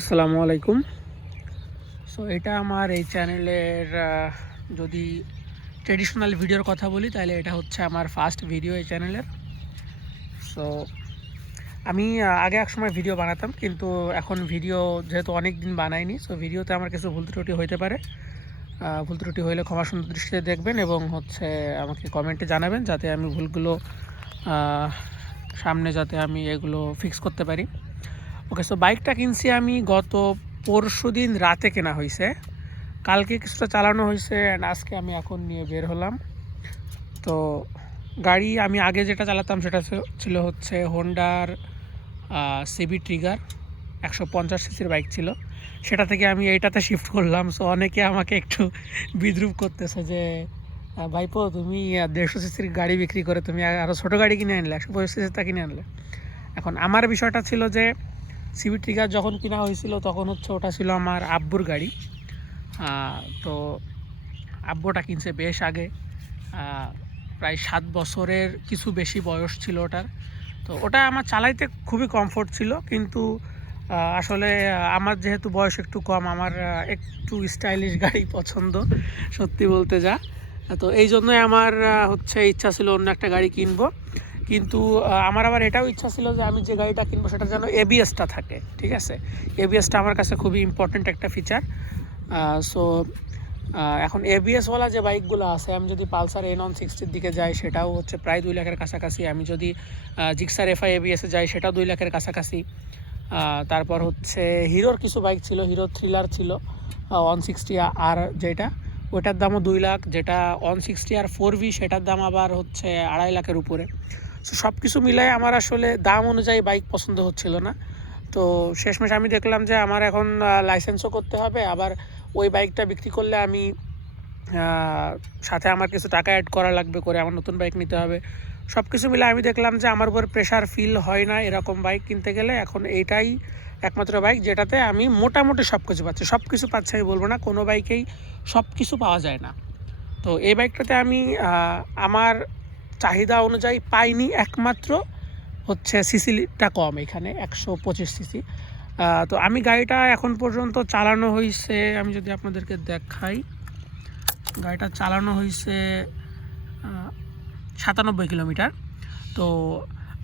আসসালামু আলাইকুম। সো এটা আমার এই চ্যানেলের যদি ট্রেডিশনাল ভিডিওর কথা বলি তাহলে এটা হচ্ছে আমার ফার্স্ট ভিডিও এই চ্যানেলের। সো আমি আগে একসময় ভিডিও বানাতাম, কিন্তু এখন ভিডিও যেহেতু অনেক দিন বানাইনি, সো ভিডিওতে আমার কিছু ভুল ত্রুটি হইতে পারে। ভুল ত্রুটি হইলে ক্ষমা সুন্দর দৃষ্টিতে দেখবেন এবং হচ্ছে আমাকে কমেন্টে জানাবেন, যাতে আমি ভুলগুলো সামনে যাতে আমি এগুলো ফিক্স করতে পারি। ওকে, সো বাইকটা কিনছি আমি গত পরশুদিন রাতে কেনা হয়েছে। কালকে কিছুটা চালানো হয়েছে অ্যান্ড আজকে আমি এখন নিয়ে বের হলাম। তো গাড়ি আমি আগে যেটা চালাতাম সেটা ছিল হচ্ছে হোন্ডার সিবি ট্রিগার, 150 সিসির বাইক ছিল। সেটা থেকে আমি এইটাতে শিফট করলাম। সো অনেকে আমাকে একটু বিদ্রুপ করতেছে যে ভাইপো, তুমি 150 সিসির গাড়ি বিক্রি করে তুমি আরও ছোটো গাড়ি কিনে আনলে, 150 সিসিটা কিনে আনলে। এখন আমার বিষয়টা ছিল যে সিবি ট্রিগার যখন কিনা হয়েছিল তখন হচ্ছে ওটা ছিল আমার আব্বুর গাড়ি। তো আব্বুটা কিনছে বেশ আগে, প্রায় 7 বছরের কিছু বেশি বয়স ছিল ওটার। তো ওটা আমার চালাইতে খুবই কমফোর্ট ছিল, কিন্তু আসলে আমার যেহেতু বয়স একটু কম, আমার একটু স্টাইলিশ গাড়ি পছন্দ সত্যি বলতে যা। তো এই জন্যই আমার হচ্ছে ইচ্ছা ছিল অন্য একটা গাড়ি কিনবো। কিন্তু আমার আবার এটাও ইচ্ছা ছিল যে আমি যে গাড়িটা কিনবো সেটা যেন এবিএসটা থাকে। ঠিক আছে, এবিএসটা আমার কাছে খুবই ইম্পর্ট্যান্ট একটা ফিচার। সো এখন এবিএসওয়ালা যে বাইকগুলো আছে, আমি যদি পালসার N160 দিকে যাই সেটাও হচ্ছে প্রায় 2 লাখের কাছাকাছি। আমি যদি জিক্সার এফআই এবিএসে যাই সেটাও 2 লাখের কাছাকাছি। তারপর হচ্ছে হিরোর কিছু বাইক ছিল, হিরো থ্রিলার ছিল 160 আর যেটা, ওটার দামও 2 লাখ। যেটা 160 আর 4V সেটার দাম আবার হচ্ছে 2.5 লাখের উপরে। সো সব কিছু মিলাই আমার আসলে দাম অনুযায়ী বাইক পছন্দ হচ্ছিল না। তো শেষমেশ আমি দেখলাম যে আমার এখন লাইসেন্সও করতে হবে, আবার ওই বাইকটা বিক্রি করলে আমি সাথে আমার কিছু টাকা অ্যাড করা লাগবে, করে আমার নতুন বাইক নিতে হবে। সব কিছু মিলে আমি দেখলাম যে আমার উপর প্রেশার ফিল হয় না এরকম বাইক কিনতে গেলে। এখন এইটাই একমাত্র বাইক যেটাতে আমি মোটামুটি সব কিছু পাচ্ছি। সব কিছু পাচ্ছি আমি বলবো না, কোনো বাইকেই সব কিছু পাওয়া যায় না। তো এই বাইকটাতে আমি আমার চাহিদা অনুযায়ী পাইনি, একমাত্র হচ্ছে সিসিটা কম, এখানে 125 সিসি। তো আমি গাড়িটা এখন পর্যন্ত চালানো হয়েছে, আমি যদি আপনাদেরকে দেখাই, গাড়িটা চালানো হয়েছে 97 কিলোমিটার। তো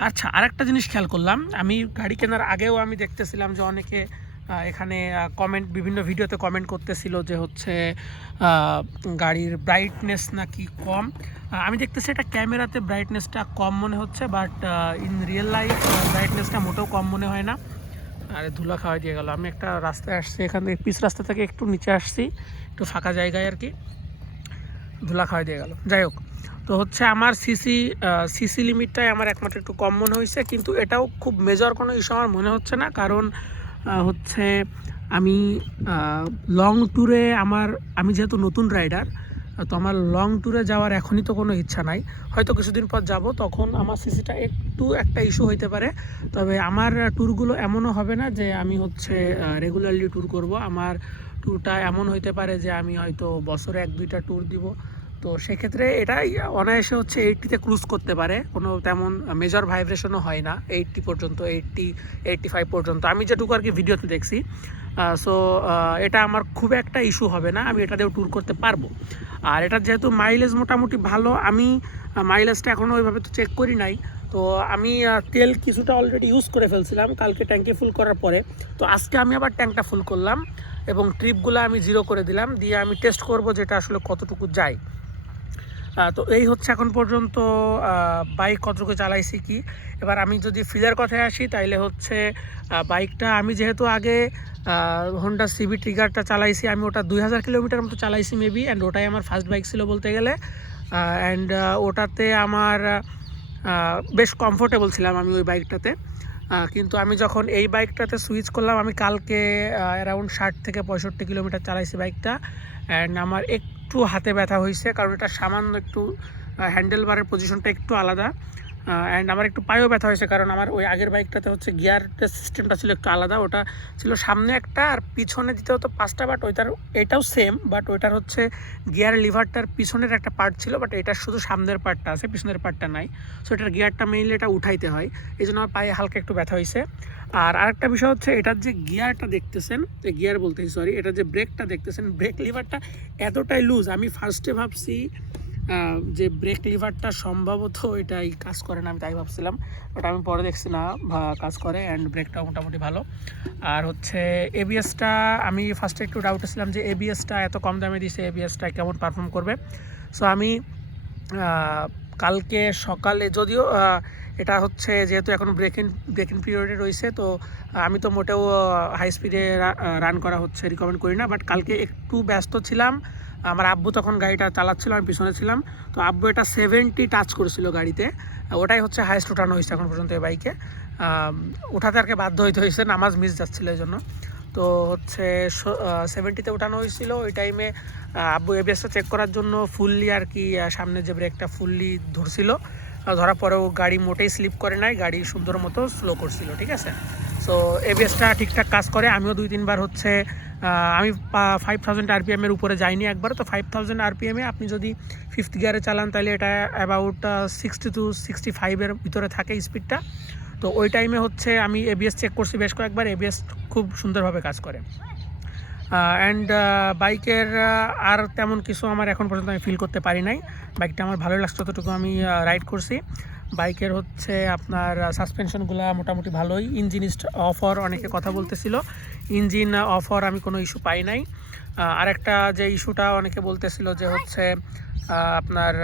আচ্ছা, আরেকটা জিনিস খেয়াল করলাম, আমি গাড়ি কেনার আগেও আমি দেখতেছিলাম যে অনেকে এখানে কমেন্ট, বিভিন্ন ভিডিওতে কমেন্ট করতেছিল যে হচ্ছে গাড়ির ব্রাইটনেস নাকি কম। আমি দেখতেছি এটা ক্যামেরাতে ব্রাইটনেসটা কম মনে হচ্ছে, বাট ইন রিয়েল লাইফ ব্রাইটনেসটা মোটেও কম মনে হয় না। আরে ধুলা খাওয়াই দিয়ে গেল। আমি একটা রাস্তায় আসছি, এখান থেকে পিচ রাস্তা থেকে একটু নিচে আসছি, একটু ফাঁকা জায়গায় আর কি, ধুলা খাওয়াই দিয়ে গেল। যাই হোক, তো হচ্ছে আমার সিসি লিমিটটাই আমার একমাত্র একটু কম মনে হয়েছে, কিন্তু এটাও খুব মেজর কোনো ইস্যু আমার মনে হচ্ছে না। কারণ হচ্ছে আমি লং ট্যুরে আমি যেহেতু নতুন রাইডার, তো আমার লং ট্যুরে যাওয়ার এখনই তো কোনো ইচ্ছা নাই। হয়তো কিছুদিন পর যাব, তখন আমার সিসিটা একটু একটা ইস্যু হইতে পারে। তবে আমার ট্যুরগুলো এমনও হবে না যে আমি হচ্ছে রেগুলারলি ট্যুর করব। আমার ট্যুরটা এমন হইতে পারে যে আমি হয়তো বছরে 1-2টা ট্যুর দিব। তো সেক্ষেত্রে এটাই অনায়াসে হচ্ছে 80তে ক্রুজ করতে পারে, কোনো তেমন মেজর ভাইব্রেশনও হয় না 80 পর্যন্ত, 85 পর্যন্ত আমি যেটুকু আর কি ভিডিওতে দেখছি। সো এটা আমার খুব একটা ইস্যু হবে না, আমি এটা দিয়েও ট্যুর করতে পারবো। আর এটা যেহেতু মাইলেজ মোটামুটি ভালো, আমি মাইলেজটা এখনও ওইভাবে তো চেক করি নাই। তো আমি তেল কিছুটা অলরেডি ইউজ করে ফেলছিলাম কালকে ট্যাঙ্কি ফুল করার পরে। তো আজকে আমি আবার ট্যাঙ্কটা ফুল করলাম এবং ট্রিপগুলো আমি 0 করে দিলাম, দিয়ে আমি টেস্ট করব যেটা আসলে কতটুকু যায়। তো এই হচ্ছে এখন পর্যন্ত বাইক কতটুকু চালাইছি কি। এবার আমি যদি ফিলের কথায় আসি, তাইলে হচ্ছে বাইকটা আমি যেহেতু আগে হোন্ডা সিবি ট্রিগারটা চালাইছি, আমি ওটা 2000 কিলোমিটার মতো চালাইছি মেবি, অ্যান্ড ওটাই আমার ফার্স্ট বাইক ছিল বলতে গেলে। অ্যান্ড ওটাতে আমার বেশ কমফোর্টেবল ছিলাম আমি ওই বাইকটাতে। কিন্তু আমি যখন এই বাইকটাতে সুইচ করলাম, আমি কালকে অ্যারাউন্ড 60 থেকে 65 কিলোমিটার চালাইছি বাইকটা, অ্যান্ড আমার একটু হাতে ব্যথা হয়েছে, কারণ এটা সামান্য একটু হ্যান্ডেল বারের পজিশনটা একটু আলাদা। অ্যান্ড আমার একটু পায়েও ব্যথা হয়েছে, কারণ আমার ওই আগের বাইকটাতে হচ্ছে গিয়ারটা সিস্টেমটা ছিল একটু আলাদা। ওটা ছিল সামনে একটা আর পিছনে দিতে হতো 5টা, বাট ওইটার এটাও সেম, বাট ওইটার হচ্ছে গিয়ার লিভারটার পিছনের একটা পার্ট ছিল, বাট এটার শুধু সামনের পার্টটা আছে, পিছনের পার্টটা নাই। সো এটার গিয়ারটা মেইনলি এটা উঠাইতে হয়, এই জন্য আমার পায়ে হালকা একটু ব্যথা হয়েছে। আর আরেকটা বিষয় হচ্ছে এটার যে গিয়ারটা দেখতেছেন, গিয়ার বলতেছি সরি, এটার যে ব্রেকটা দেখতেছেন, ব্রেক লিভারটা এতটাই লুজ, আমি ফার্স্টে ভাবছি যে ব্রেক লিভারটা সম্ভবত এটাই কাজ করে না, আমি তাই ভাবছিলাম, বাট আমি পরে দেখছি না কাজ করে, অ্যান্ড ব্রেকটাও মোটামুটি ভালো। আর হচ্ছে এবিএসটা আমি ফার্স্টে একটু ডাউট ছিলাম যে এবিএসটা এত কম দামে দিয়েছে, এবিএসটা কেমন পারফর্ম করবে। সো আমি কালকে সকালে, যদিও এটা হচ্ছে যেহেতু এখন ব্রেক ইন পিরিয়ডে রয়েছে, তো আমি তো মোটেও হাই স্পিডে রান করা হচ্ছে রিকমেন্ড করি না, বাট কালকে একটু ব্যস্ত ছিলাম, আমার আব্বু তখন গাড়িটা চালাচ্ছিল, আমি পিছনে ছিলাম, তো আব্বু এটা 70 টাচ করেছিল গাড়িতে, ওটাই হচ্ছে হাইস্ট ওঠানো হয়েছে এখন পর্যন্ত এই বাইকে। ওঠাতে আর কি বাধ্য হইতে হয়েছে, নামাজ মিস যাচ্ছিলো এই জন্য। তো হচ্ছে 70তে উঠানো হয়েছিল ওই টাইমে। আব্বু এবিএসটা চেক করার জন্য ফুললি আর কি সামনে যে ব্রেকটা ফুললি ধরছিল, ধরার পরেও গাড়ি মোটেই স্লিপ করে নাই, গাড়ি সুন্দর মতো স্লো করছিল, ঠিক আছে। সো এবিএসটা ঠিকঠাক কাজ করে। আমিও 2-3 বার হচ্ছে আমি 5000 আরপিএমের উপরে যাইনি একবার, তো 5000 আরপিএমে আপনি যদি 5th গিয়ারে চালান তাহলে এটা অ্যাবাউট 60 to 65-এর ভিতরে থাকে স্পিডটা। তো ওই টাইমে হচ্ছে আমি এবিএস চেক করছি বেশ কয়েকবার, এবিএস খুব সুন্দরভাবে কাজ করে। অ্যান্ড বাইকের আর তেমন কিছু আমার এখন পর্যন্ত আমি ফিল করতে পারি নাই, বাইকটা আমার ভালো লাগছে ততটুকু আমি রাইড করছি। বাইকের হচ্ছে আপনার সাসপেনশনগুলো মোটামুটি ভালোই, ইঞ্জিন অফার অনেকে কথা বলতেছিল, ইঞ্জিন অফার আমি কোনো ইস্যু পাই নাই। আরেকটা যে ইস্যুটা অনেকে বলতেছিল যে হচ্ছে আপনার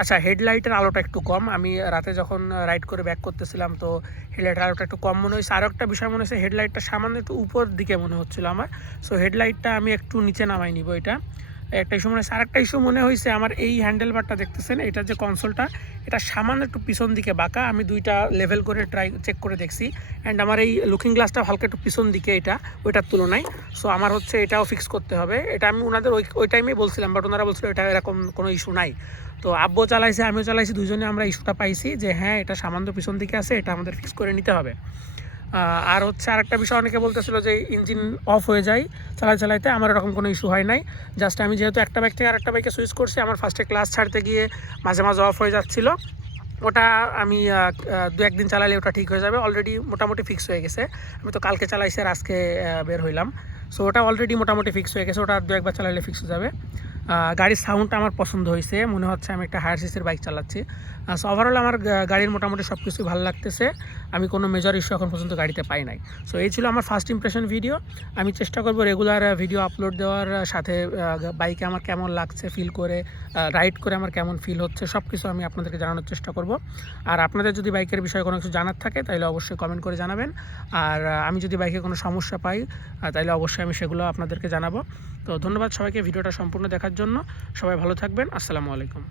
আচ্ছা, হেডলাইটের আলোটা একটু কম, আমি রাতে যখন রাইড করে ব্যাক করতেছিলাম তো হেডলাইটের আলোটা একটু কম মনে হয়েছে। আরও একটা বিষয় মনে হয়েছে, হেডলাইটটা সামান্য একটু উপর দিকে মনে হচ্ছিলো আমার, সো হেডলাইটটা আমি একটু নিচে নামাই নিব, এটা একটা ইস্যু মনে হয়েছে। আরেকটা ইস্যু মনে হয়েছে আমার এই হ্যান্ডেল বারটা দেখতেছেন, এটার যে কনসোলটা, এটা সামান্য একটু পিছন দিকে বাঁকা, আমি 2টা লেভেল করে চেক করে দেখছি, অ্যান্ড আমার এই লুকিং গ্লাসটা হালকা একটু পিছন দিকে এটা ওইটার তুলনায়। সো আমার হচ্ছে এটাও ফিক্স করতে হবে, এটা আমি ওনাদের ওই টাইমেই বলছিলাম, বাট ওনারা বলছিল এটা এরকম কোনো ইস্যু নাই। তো আব্বু চালাইছে, আমিও চালাইছি, দুজনে আমরা ইস্যুটা পাইছি যে হ্যাঁ এটা সামান্য পিছন দিকে আছে, এটা আমাদের ফিক্স করে নিতে হবে। আর হচ্ছে আরেকটা বিষয় অনেকে বলতেছিল যে ইঞ্জিন অফ হয়ে যায় চালাইতে, আমার এরকম কোনো ইস্যু হয় নাই। জাস্ট আমি যেহেতু একটা বাইক থেকে আরেকটা বাইকে সুইচ করছি, আমার ফার্স্টে ক্লাস ছাড়তে গিয়ে মাঝে মাঝে অফ হয়ে যাচ্ছিলো, ওটা আমি 2-1 দিন চালালে ওটা ঠিক হয়ে যাবে, অলরেডি মোটামুটি ফিক্স হয়ে গেছে। আমি তো কালকে চালাইছি আর আজকে বের হইলাম, সো ওটা অলরেডি মোটামুটি ফিক্স হয়ে গেছে, ওটা 2-1 বার চালালে ফিক্স হয়ে যাবে। গাড়ির সাউন্ডটা আমার পছন্দ হয়েছে, মনে হচ্ছে আমি একটা হায়ার সিসির বাইক চালাচ্ছি। সো ওভারঅল আমার গাড়ির মোটামুটি সব কিছুই ভালো লাগতেছে, আমি কোনো মেজর ইস্যু এখন পর্যন্ত গাড়িতে পাই নাই। সো এই ছিল আমার ফার্স্ট ইমপ্রেশন ভিডিও। আমি চেষ্টা করব রেগুলার ভিডিও আপলোড দেওয়ার সাথে বাইকে আমার কেমন লাগছে ফিল করে, রাইড করে আমার কেমন ফিল হচ্ছে, সব কিছু আমি আপনাদেরকে জানানোর চেষ্টা করব। আর আপনাদের যদি বাইকের বিষয়ে কোনো কিছু জানার থাকে তাহলে অবশ্যই কমেন্ট করে জানাবেন, আর আমি যদি বাইকে কোনো সমস্যা পাই তাহলে অবশ্যই আমি সেগুলো আপনাদেরকে জানাবো। তো ধন্যবাদ সবাইকে ভিডিওটা সম্পূর্ণ দেখার জন্য, সবাই ভালো থাকবেন, আসসালামু আলাইকুম।